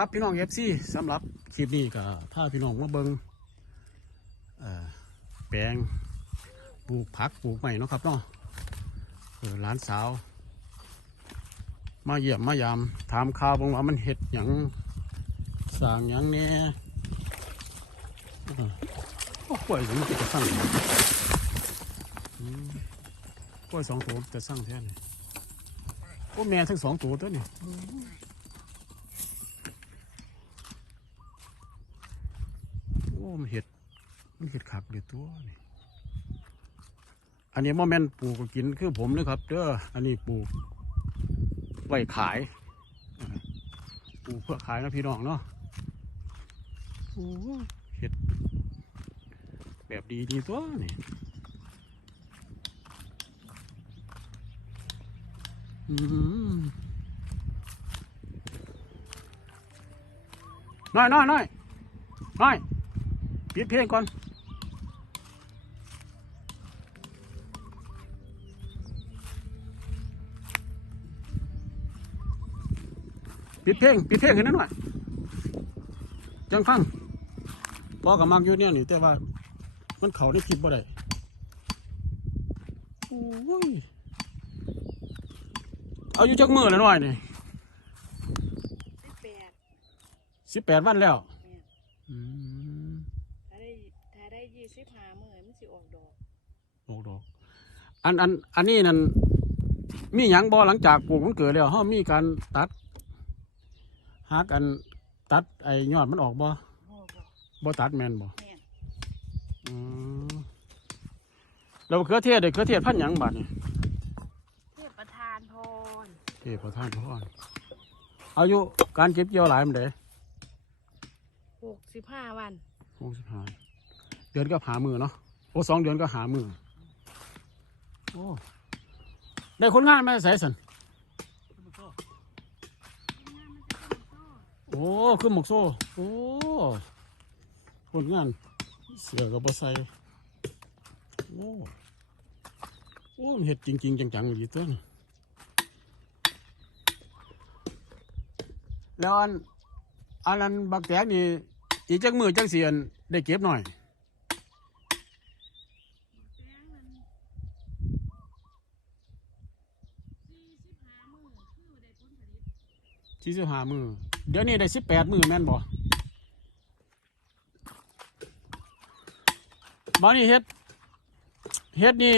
ครับพี่น้องเอฟซีสำหรับคลิปนี้ก็พาพี่น้องมาเบิงแปลงปลูกผักปลูกใหม่นาะครับเนาะเออหลานสาว มาเยี่ยมมายาม ถามข่าวบางว่ามันเห็ดหยังสางหยังแหน่เออโอ้กล้วยมันก็จะสั่งกล้วยสองตัวจะสั่งแท้เลยโอ้แม่ทั้งสองตัวตัวนี่ โอ้ มันเห็ดมันเห็ดขักเดือตัวนี่อันนี้โมแมนปลูกกินคือผมเลยครับเด้ออันนี้ปลูกไว้ขายปลูกเพื่อขายนะพี่น้องเนาะโอ้เห็ด แบบดีดีตัวนี่ืน้อยน้อยน้อยน้อย ปิดเพลงก่อนปิดเพลงปิดเพลงกันนิดหน่อยจังฟังพอกับมักอยู่เนี่ยนี่แต่ว่า มันเขาได้คลิปบ่ได้โอ้ยเอาอยู่จักมือแล้วหน่อยนี่สิบแปดสิบแปดวันแล้วเนี่ยอืม ถ้าได้ถ้าได้ยี่สิบ ห้าเมื่อมันสิออกดอกโอ้ดอก อันอันอันนี้นั่นมีหยังบ่หลังจากปลูกมันเกิดแล้วเฮามีการตัดหากันตัดไอ้ยอดมันออกบ่โอ้บอกบ่ตัดแม่นบ่แม่นอืมแล้วเครือเทศเด้เครือเทศพันธุ์หยังบัดนี่เทพประธานพรเทพประธานพรอายุการเก็บเกี่ยวหลายมันเด้หกสิบห้าวัน 65 เดือนก็หามือเนาะโอ้สองเดือนก็หามือโอ้ได้คนงานมาใส่สันโอ้คือหมกโซ่โอ้ผลงาน เสือกับบใส่โอ้โอ้เห็ดจริง ๆ จังๆอยู่ตัวนี่แล้วอันอันนั้นบักแตกนี่อีจักมือจักเสียนได้เก็บหน่อย สี่สิบห้ามือ เดี๋ยวนี้ได้สิบแปดมือแม่นบ่บ้านนี้เฮ็ด เฮ็ดนี่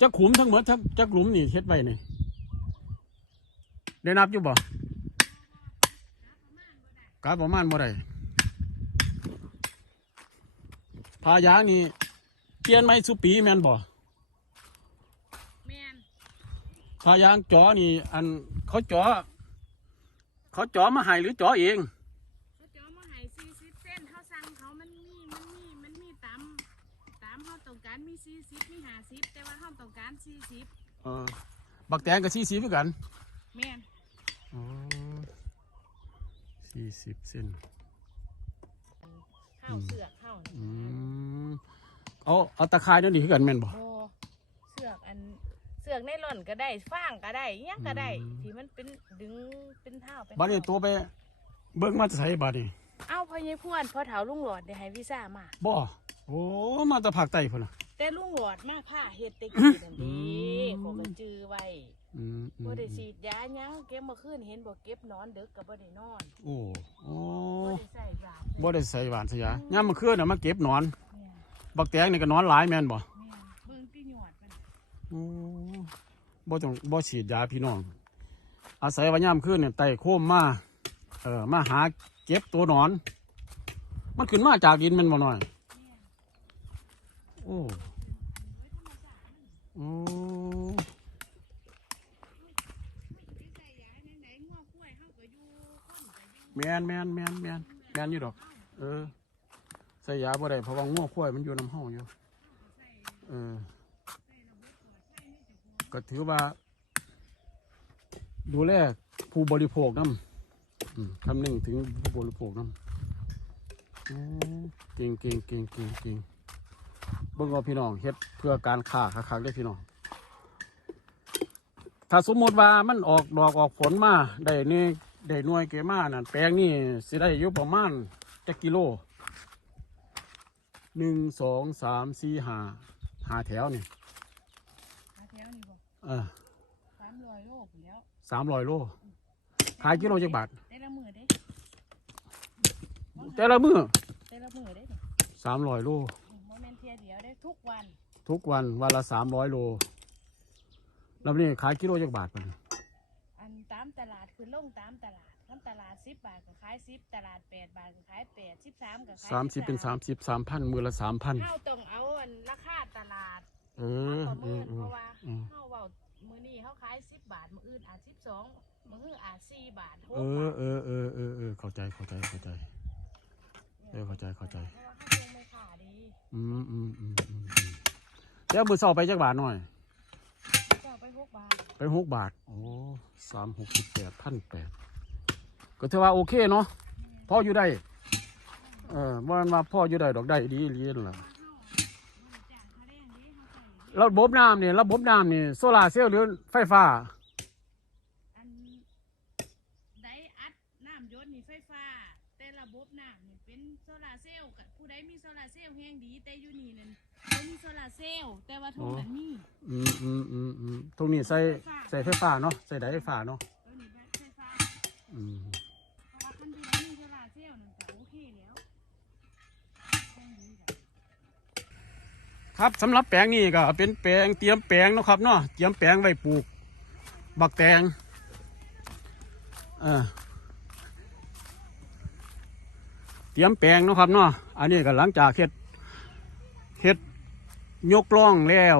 จะขุมทั้งหมดทั้งจะกลุ่มนี่เฮ็ดไว้นี่ได้นับอยู่บ่กาประมาณบ่ได้พายางนี่เปลี่ยนไหมสุปีแม่นบ่แม่นพายางจอนี่ อันเขาจอ เขาจอมาให้หรือจอเองเขาจอมาให้สี่สิบเส้นเขาสั่งเขามันมีมันมีมันมีตามตามเขาต้องการมีสี่สิบมีห้าสิบแต่ว่าเขาต้องการสี่สิบเออบักแตงกับสี่สิบคือกันแม่นสี่สิบเส้นข้าวเสือกข้าวอืมเอาเอาตะไคร้นั่นดีคือกันแม่นบ่โอ้เสือกอันเสือกในหล่อนก็ได้ฟางก็ได้อิหยังก็ได้ อืม ที่มันเป็นดึงเป็นเท้าเป็นบัดนี้เท้าตัวไปเบิ่งมาจะใส่บัดนี้เอ้าพ่อใหญ่พวนพ่อเถาลุงหลอดได้ให้วีซ่ามา บ่โอ้มาแตะภาคใต้พุ่นน่ะ แต่ลุงหลอดมาผ้าเฮ็ดแตะกี้นั่นอืดีม ขอมันจื้อไว้อืมอืมบ่ได้ฉีดยาหยังเก็บเมื่อคืนเห็นบ่เก็บนอนดึกก็บ่ได้นอนโอ้โอ้บ่ได้ใส่บาตรบ่ได้ใส่หวานสยายามมื้อคืนน่ะมาเก็บหนอนแม่นบักแตงนี่ก็หนอนหลายแม่นบ่ แม่นเบิ่งที่หยอดมัน โอ้ บ่ต้องบ่ฉีดยาพี่น้อง อาศัยว่ายามคืนเนี่ยไต่โคมมาเออมาหาเก็บตัวหนอน มันขึ้นมาจากดินมันบ่น้อย โอ้โอ้แมนแมนแมนแมนแมนอยู่ดอก เออใส่ยาบ่ได้เพราะว่าง้อควายมันอยู่น้ำห้องอยู่ เออ ก็ถือว่า ดูแลผู้บริโภคน้ำคำนึงถึงผู้บริโภคน้ำเก่งเก่งเก่งเก่งเก่งเบิ่งเอาพี่น้องเฮ็ดเพื่อการค้าคักๆได้พี่น้อง ถ้าสมมติว่ามันออกดอกออกผลมาได้นี่ได้หน่วยเกมานั่นแปลงนี่สิได้อยู่ประมาณจักกิโลหนึ่งสองสามสี่ห้าห้าแถวนี่ หาแถวนี่บอกเออสามร้อยโลพุ่นแล้วสามร้อยโลขายกิโลจักบาทแต่ละมือเด้แต่ละมือแต่ละมือเด้สามร้อยโลโมเมนเทียเดียวได้ทุกวัน ทุกวันวันละสามร้อยโลแล้วนี่ขายกิโลจักบาทมันอันตามตลาดคือลงตามตลาดทำตลาดสิบบาทก็ขายสิบตลาดแปดบาทก็ขายแปดสิบสามก็ขายสามสิบเป็นสามสิบสามพันมือละสามพันเข้าต้องเอาอันราคาตลาดเออประเอเมิอนเอเพอราะว่าอืมเข้าเว้ามือนี้เขาขายสิบบาท มืออื่นอาจสิบสองมืออื่นอาจสี่บาทหกเอบาอทเออเออเออเออเข้าใจเข้าใจเข้าใจ เออเข้าใจเข้าใจ เพราะว่าเขาลงไม่ขาดีอืมอืมอืมอืมอืมเดี๋ยวมือสอบไปจักบาทหน่อยก็ไปหกบาทไปหกบาท โอ้สามหกสิบแปดพันแปดก็ถือว่าโอเคเนาะพ่ออยู่ได้ เออว่ามันมาพ่ออยู่ได้ดอกได้ดีเรียนล่ะ จ้างค่าแรงนี้เขาใส่ ระบบน้ำเนี่ยระบบน้ำนี่โซลาร์เซลล์หรือไฟฟ้า อันได้อัดน้ำยศนี่ไฟฟ้า แต่ระบบน้ำนี่เป็นโซลาร์เซลล์กับผู้ใดมีโซลาร์เซลล์แห้งดีแต่อยู่นี่นั่นบ่มีโซลาร์เซลล์แต่ว่าทุกนั้นมีอืมอืมอืมอืมตรงนี้ใส่ใส่ไฟฟ้าเนาะใส่ไดไฟฟ้าเนาะตัวนี้ไฟฟ้า อืม เพราะว่าคันที่บ่มีโซลาร์เซลล์นั่นก็โอเคแล้วแห้งดีแล้ว ครับสำหรับแปลงนี้ก็เป็นแปลงเตรียมแปลงนะครับเนาะเตรียมแปลงไว้ปลูก บักแตงเออเตรียมแปลงนะครับเนาะอันนี้ก็หลังจากเฮ็ดเฮ็ดยกล่องแล้ว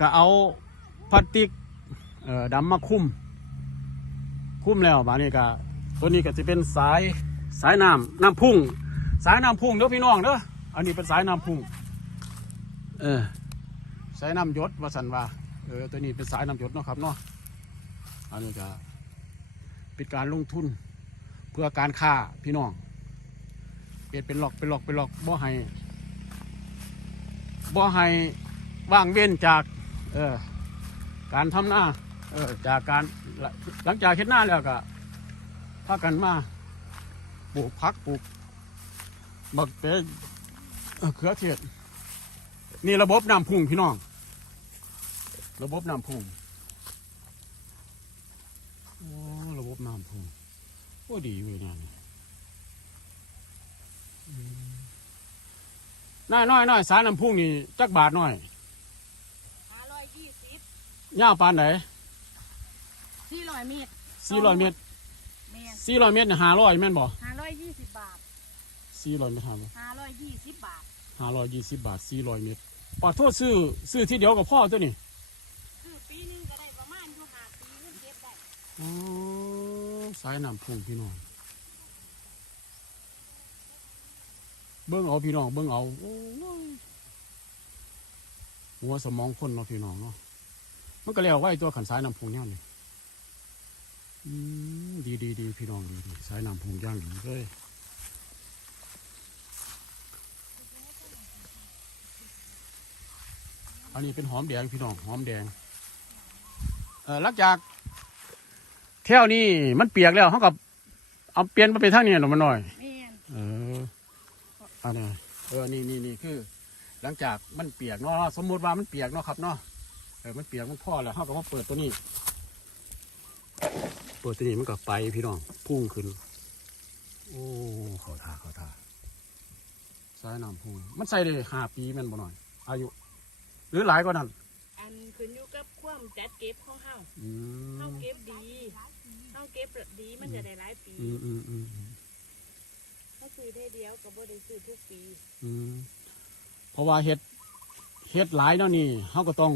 ก็เอาพลาสติกเอ่อดำมาคุ้มคุ้มแล้วบานี้ก็ตัวนี้ก็จะเป็นสายสายน้ำน้ำพุ่ง สายน้ำพุ่งเด้อพี่น้องเด้ออันนี้เป็นสายน้ำพุ่ง เออสายน้ำยศว่าสันว่าเออตัวนี้เป็นสายน้ำยศเนาะครับเนาะอันนี้ก็เป็นการลงทุนเพื่อการค้าพี่น้องเปลี่ยนเป็นหลอกเป็นหลอกเป็นหลอกบ่ให้บ่ให้ว่างเว้นจากเออการทำหน้าเออจากการหลังจากเฮ็ดหน้าแล้วก็พากันมาปลูกพักปลูกบักเตยเอ่อเขือเทศ นี่ระบบน้ำพุ่งพี่น้อง ระบบน้ำพุ่งโอ้ระบบน้ำพุ่งโอ้ดีเว้ยเนี่ยอืมน้อยน้อยน้อยสายน้ำพุ่งนี่จักบาทน้อยห้าร้อยยี่สิบยาวปานไหนสี่ร้อยเมตรสี่ร้อยเมตรแม่นสี่ร้อยเมตรห้าร้อยแม่นบ่ห้าร้อยยี่สิบบาทสี่ร้อยเมตรห้าร้อยห้าร้อยยี่สิบบาท ห้าร้อยยี่สิบบาทสี่ร้อยเมตร ปอโทษซื้อซื้อที่เดียวกับพ่อตัวนี้คือปีหนึงก็ได้ประมาณอยู่ห้าปีเงินเก็บได้อ๋อสายน้ำพุ่งพี่น้อง เบิ้งเอาพี่น้องเบิ้งเอาโอ้ยหัวสมองคนเนาะพี่น้องเนาะ มันก็แล้วไว้ตัวขันสายน้ำพุงย่างนี่อืมดีดีดีพี่น้องดีดีสายน้ำพุงย่างดีเลย อันนี้เป็นหอมแดงพี่น้องหอมแดงเออหลังจากเที่ยวนี้มันเปียกแล้วเขากับเอาเปลี่ยนมาเป็นทางนี้หน่อยมาหน่อยแม่นเอออันนี้เออนี่นี่นี่คือ หลังจากมันเปียกเนาะสมมุติว่ามันเปียกเนาะครับเนาะเออมันเปียกมันพ่อแล้วเขาก็มาเปิดตัวนี้ เปิดตัวนี้มันก็ไปพี่น้องพุ่งขึ้น โอ้เขาท่าเขาท่าสายน้ำพุ่งมันใส่ได้ห้าปีแมันบ่หน่อย อายุ หรือหลายกว่านั้นอันขึ้นอยู่กับความจัดเก็บของเฮาอืเฮามเก็บดีเฮาเก็บดีมันจะได้หลายปีอืมอืมอืมอืมถ้าซื้อได้เดียวก็บ่ได้ซื้อทุกปีอืมเพราะว่าเฮ็ดเฮ็ดหลายเนาะนี่เขาก็ต้อง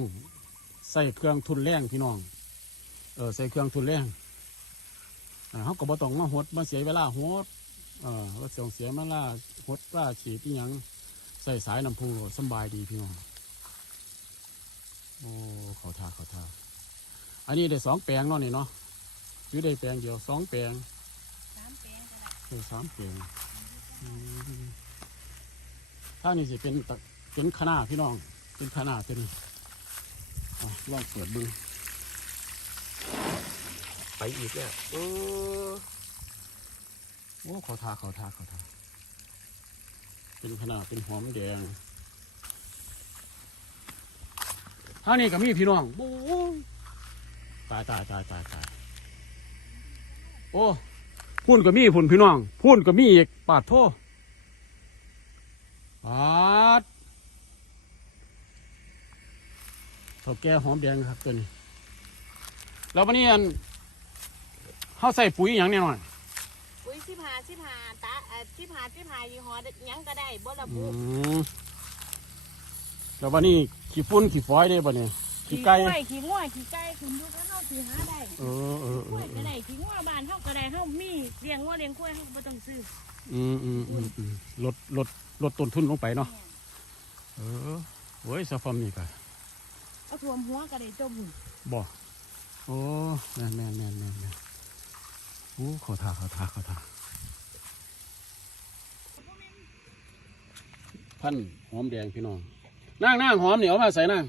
ใส่เครื่องทุนแรงพี่น้อง เออใส่เครื่องทุนแรงอ่าเขาก็บ่ต้องมาหดมาเสียเวลาหดเออว่าเสียเสียเวลาหดว่าฉีดที่ยังใส่สายน้ำพุสำบายดีพี่น้อง โอ้เขาท่าเขาท่าอันนี้ได้สองแปลงเนาะนี่เนาะหรือได้แปลงเดียวสองแปลงสามแปลงก็ได้เออสามแปลงอืมถ้างนี้สิเป็นตะเป็นขนาดพี่น้อง เป็นขนาดตัวนี้อะลองเปิดดูไปอีกแล้วเอออ้เขาทาเขาทาเขาทาเป็นขนาดเป็นหอมแดง ท่านี่ก็มีพี่น้องโอ้ยตายตายตายตายตายโอ้พุ่นก็มีพุ่นพี่น้องพุ่นก็มีอีกปาดโทปาดเขาแก่หอมแดงครับตัวนี้ แล้ววันนี้อันเขาใส่ปุ๋ยอหย่างแน่นอนปุ๋ยสิบหาสิบหาตาเอ่อสิบหาสิบหายี่ห้อหยังก็ได้บ่ระอืบุม แล้ววันนี้ขี้ฝุ่นขี้ฝอยได้บ่เนี่ยขี้ไก่ไก่ขี้งัวขี้ไก่คุณดูก็เฮาสิหาได้เออเออเอกล้วอยเอก็อได้ขี้งัวบ้านเฮาก็ได้เฮามีเลี้ยงงัวเลี้ยงกล้วยเฮาบ่ต้องซื้ออืมอืมอืมอืมลดลดลดต้นทุนลงไปเนาะเออโอ้ยสะฟอมนี่ก็เอาท่วมหัวก็ได้จมบ่โอ้แม่นแม่นแม่นแม่นแม่นโอ้เขาทาเขาทาเขาทาพันธุ์หอมแดงพี่น้อง นั่งนั่งหอมนี่เอามาใส่นั่ง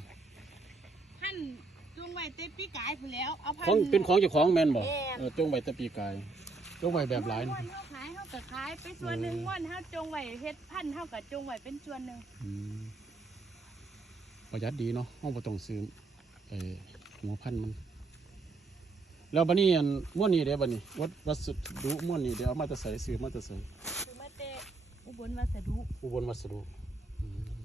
หั่นจุงไว้เต็มปีกายพุ่นแล้วเอาพันของเป็นของเจ้าของแม่นบ่แม่นเออจงไว้แตะปีกายจงไว้แบบหลายม่นะวนเฮาขายเฮาก็ขายไปส่วนหนึงเออม่วนเฮาจงไว้เฮ็ดพันธุ์เฮาก็จงไว้เป็นส่วนหนึงอืมประหยัดดีเนาะห้องประตองซื้อเออหัวพันธุ์มัน แล้วบันนี้อันม้วนนี้เด้บันนี้ วัดวัสดุม้วนนี้เดี๋ยวเอามาแตะใส่ซื้อมาแตะใส่คือมาเตะอุบลวัสดุอุบลวัสดุอืม